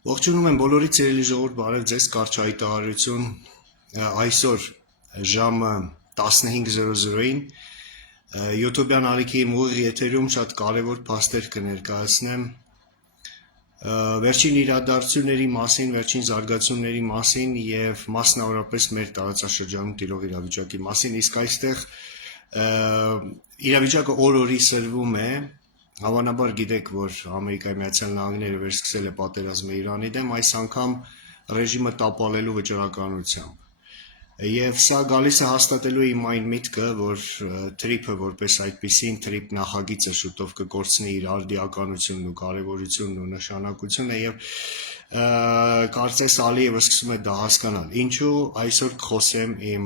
Ողջունում եմ բոլորիդ սիրելի ժողովուրդ, բարև ձեզ, կարճ հայտարարություն այսօր ժամը 15:00-ին YouTube-յան ալիքի ուղիղ եթերում շատ կարևոր փաստեր կներկայացնեմ վերջին իրադարձությունների մասին, վերջին զարգացումների մասին եւ մասնավորապես մեր տարածաշրջանում տիրող իրավիճակի մասին, իսկ այստեղ իրավիճակը օր-օրի սրվում է. Հավանաբար գիտեք, որ Ամերիկայի Միացյալ Նահանգները վերսկսել է պատերազմը Իրանի դեմ, այս անգամ ռեժիմը տապալելու վճռականությամբ։ Եվ սա գալիս է հաստատելու իմ այն միտքը, որ թրիփը որպես այդպիսին թրիփ նախագիծը շուտով կկորցնի իր արդիականությունն ու կարևորությունն ու նշանակությունը եւ կարծես Ալիևը սկսում է դա հասկանալ։ Ինչու այսօր կխոսեմ իմ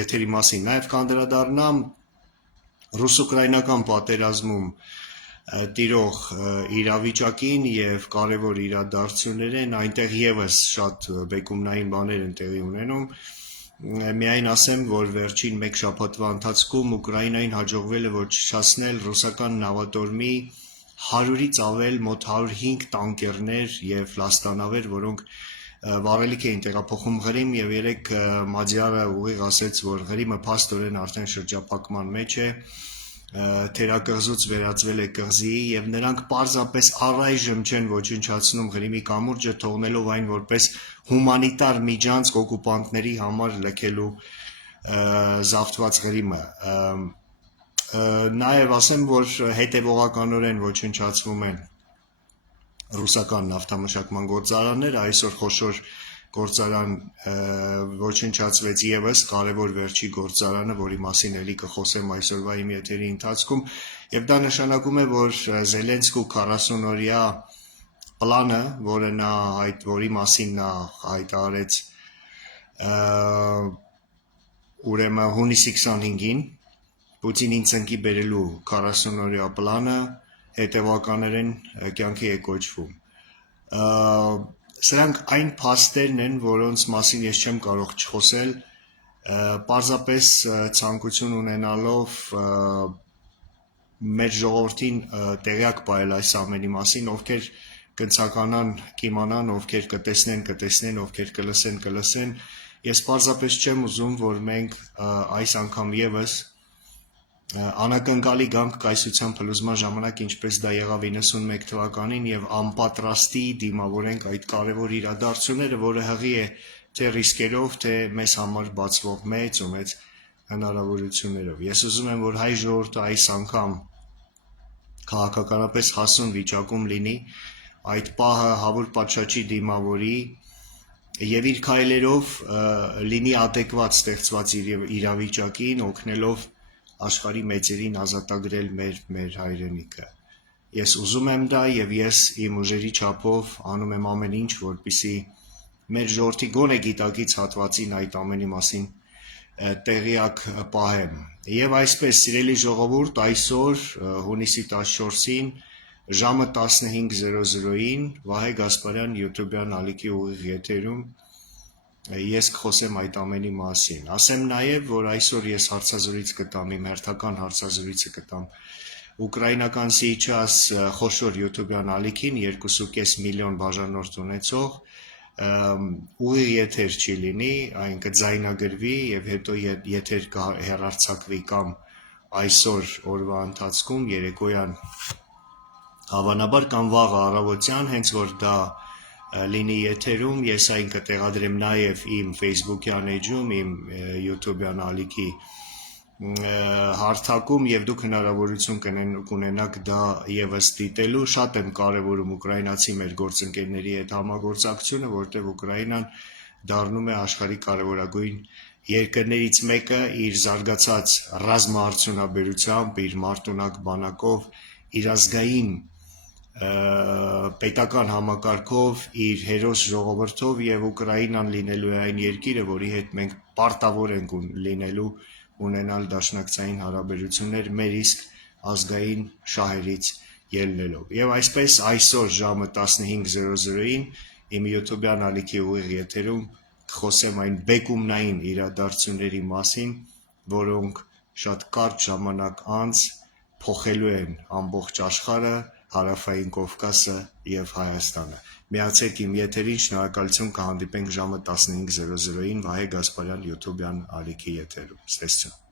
եթերի մասին, նաեւ կանդրադառնամ ռուս-ուկրաինական պատերազմում տիրող իրավիճակին եւ կարևոր իրադարձություններին, այնտեղ եւս շատ բեկումնային բաներ են տեղի ունենում։ Միայն ասեմ, որ վերջին մեկ շաբաթվա ընթացքում Ուկրաինային հաջողվել է ոչնչացնել ռուսական նավատորմի 100-ից ավել մոտ 105 տանկերներ եւ լաստանավեր, որոնք վառելիք էին տեղափոխում Ղրիմ եւ երեք Մադյարը ուղիղ ասեց, որ Ղրիմը փաստորեն արդեն շրջափակման մեջ է, թերակղզուց վերածվել է կղզի եւ նրանք պարզապես առայժմ չեն ոչնչացնում Ղրիմի կամուրջը, թողնելով այն որպես հումանիտար միջանցք օկուպանտների համար լքելու զավթված Ղրիմը։ Նաեւ ասեմ, որ հետեւողականորեն ոչնչացվում են ռուսական նավթամշակման գործարանները, այսօր խոշոր գործարան ոչնչացվեց եւս կարևոր վերջի գործարանը, որի մասին էլի կխոսեմ այսօրվա իմ եթերի ընթացքում, եւ դա նշանակում է, որ Զելենսկու 40-օրյա պլանը, որի մասին նա հայտարարեց ուրեմն հունիսի 25-ին Պուտինին ծնկի բերելու 40-օրյա պլանը հետևականորեն կյանքի է կոչվում։ Սրանք այն փաստերն են, որոնց մասին ես չեմ կարող չխոսել, պարզապես ցանկություն ունենալով մեր ժողովրդին տեղյակ պահել այս ամենի մասին, ովքեր կընցականան կիմանան, ովքեր կտեսնեն, ովքեր կլսեն, ես պարզապես չեմ ուզում, որ մենք այս անգամ եւս անակնկալի գանք կայսության փլուզման ժամանակ, ինչպես դա եղավ 91 թվականին եւ անպատրաստի դիմավորենք այդ կարևոր իրադարձությունները, որը հղի է թե ռիսկերով, թե մեզ համար բացվող մեծ ու մեծ հնարավորություններով։ Ես ուզում եմ, որ հայ ժողովուրդը այս անգամ քաղաքականապես հասուն վիճակում լինի, այդ պահը հավուր պատշաճի դիմավորի եւ իր քայլերով լինի adekvat ստեղծված իրավիճակին, օգնելով աշխարհի մեծերին ազատագրել մեր հայրենիքը։ Ես ուզում եմ դա եւ ես իմ ուժերի չափով անում եմ ամեն ինչ, որպեսզի մեր ժողովրդի գոնե գիտակից հատվածին այդ ամենի մասին տեղյակ պահեմ։ Եվ այսպես, սիրելի ժողովուրդ, այսօր հունիսի 14-ին ժամը 15:00-ին Վահե Գասպարյան YouTube-յան ալիքի ուղիղ եթերում ես կխոսեմ այդ ամենի մասին։ Ասեմ նաև, որ այսօր ես հարցազրույց կտամ, իմ հերթական հարցազրույցը կտամ ուկրաինական Сейчас խոշոր YouTube-յան ալիքին 2.5 միլիոն բաժանորդ ունեցող ուղիղ եթեր չի լինի, այն կձայնագրվի եւ հետո եթեր կհեռարձակվի կամ այսօր օրվա ընթացքում երեկոյան հավանաբար կամ վաղ առավոտյան, հենց որ դա լինի եթերում, ես այն կտեղադրեմ նաև իմ Facebook-յան էջում, իմ YouTube-յան ալիքի հարթակում եւ դուք հնարավորություն կունենաք դա եւս դիտելու։ Շատ եմ կարեւորում ուկրաինացի մեր գործընկերների հետ համագործակցությունը, որտեղ Ուկրաինան դառնում է աշխարհի կարևորագույն երկրներից մեկը իր զարգացած ռազմաարդյունաբերությամբ, իր մարտունակ բանակով, իր ազգային պետական համակարգով, իր հերոս ժողովրդով եւ Ուկրաինան լինելու է այն երկիրը, որի հետ մենք պարտավոր ենք լինելու ունենալ դաշնակցային հարաբերություններ մեր իսկ ազգային շահերից ելնելով։ Եվ այսպես այսօր ժամը 15:00-ին իմ YouTube-յան ալիքի ուղիղ եթերում կխոսեմ այն բեկումնային իրադարձությունների մասին, որոնք շատ կարճ ժամանակ անց փոխելու են ամբողջ աշխարհը, Հարավային Կովկասը եւ Հայաստանը։ Միացեք իմ եթերին, շնորհակալություն, կհանդիպենք ժամը 15:00-ին Վահե Գասպարյան YouTube-յան ալիքի եթերում։ Ստեսություն։